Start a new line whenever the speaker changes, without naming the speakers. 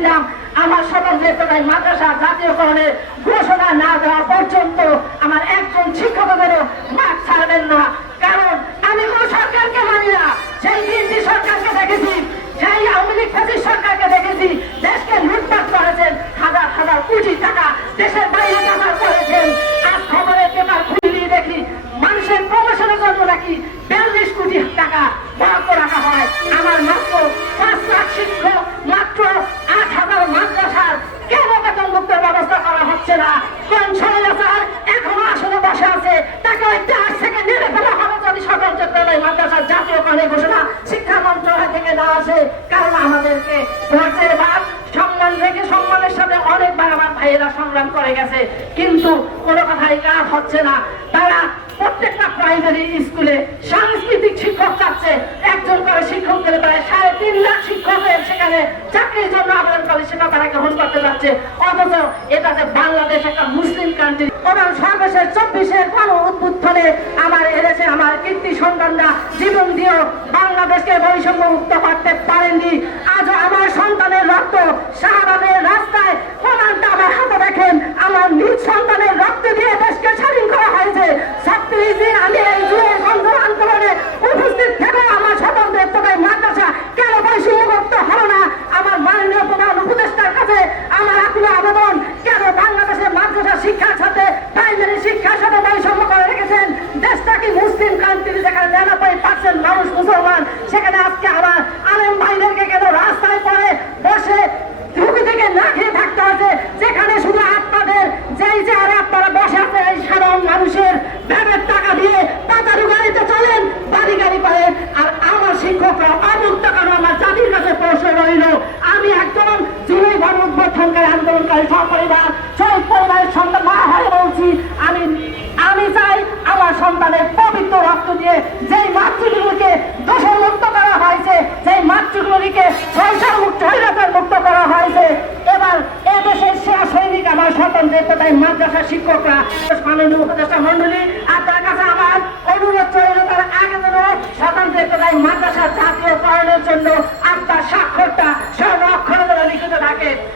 দিলাম। আমার সকল নেতারাই মাদ্রাসা জাতীয়করণের ঘোষণা না দেওয়া পর্যন্ত আমার একজন শিক্ষকদেরও মাঠ ছাড়বেন না। কারণ আমি কোন সরকারকে মানি না। সেই বিএনপি সরকারকে দেখেছি সেই আওয়ামী লীগ সরকারকে দেখেছি, দেশকে লুটপাট করেছেন হাজার হাজার কোটি টাকা দেশের বাইরে থেকে আসে কারণ আমাদেরকে ভোটের বাদ সম্মান রেখে সম্মানের সাথে অনেকবার আমার ভাইয়েরা সংগ্রাম করে গেছে। কিন্তু কোনো কথাই কাজ হচ্ছে না। তারা প্রত্যেকটা প্রাইমারি স্কুলে সাংস্কৃতিক শিক্ষক চাচ্ছে। একজন করে শিক্ষক দিলে প্রায় সাড়ে তিন লাখ শিক্ষকের সেখানে। চাকরির জন্য আবেদন করে সেটা তারা গ্রহণ করতে যাচ্ছে অথচ এটা যে বাংলাদেশ একটা মুসলিম কান্ট্রি এবং সর্বশেষ চব্বিশের গণ উদ্বুত্থনে আমার এদেশে আমার সন্তানরা জীবন দিয়েও বাংলাদেশকে বৈষম্য মুক্ত করতে পারেননি আজও আমার সন্তানের রক্ত শাহবাগের রাস্তায় প্রমাণটা আমার হাতে দেখেন আমার নিজ সন্তানের রক্ত দিয়ে দেশকে স্বাধীন করা হয়েছে ছত্রিশ দিন আমি এই জুয়ের গন্ধ আন্দোলনে উপস্থিত থেকে আমার স্বতন্ত্র তোকে মাদ্রাসা কেন বৈষম্য মুক্ত হলো না আমার মাননীয় প্রধান উপদেষ্টার কাছে আমার আকুল আবেদন কেন বাংলাদেশের মাদ্রাসা শিক্ষার সাথে প্রাইমারি শিক্ষার সাথে বৈষম্য করে রেখেছেন দেশটা কি মুসলিম কান্ট্রি যেখানে নিরানব্বই পার্সেন্ট মানুষ মুসলমান, সেখানে আজকে আমার আলেম ভাইদেরকে কেন রাস্তায় পড়ে, বসে ঝুঁকি থেকে না খেয়ে থাকতে হচ্ছে যেখানে শুধু আপনাদের, যেই আপনারা বসে আছেন, এই সাধারণ মানুষের ভ্যানের টাকা দিয়ে পাতারু গাড়িতে চলেন, বাড়ি গাড়ি করেন আর আমার শিক্ষকরা অমুক্ত কারণ আমার জাতির কাছে প্রশ্ন রইল, আমি একজন জুলাই গণঅভ্যুত্থানকারী দিয়ে যেই মাতৃগুলোকে দোষমুক্ত করা হয়েছে, যেই মাতৃগুলোকে সংসার মুক্ত হইরাতার মুক্ত করা হয়েছে, এবার এ দেশের সেরা সৈনিক আমার স্বতন্ত্রের কোথায় মাদ্রাসা শিক্ষকরা, মাননীয় উপদেষ্টা মন্ডলী তার কাছে আমার অনুরোধ চলে তার আগে স্বতন্ত্রের কোথায় মাদ্রাসা মাদ্রাসা জাতীয়করণের জন্য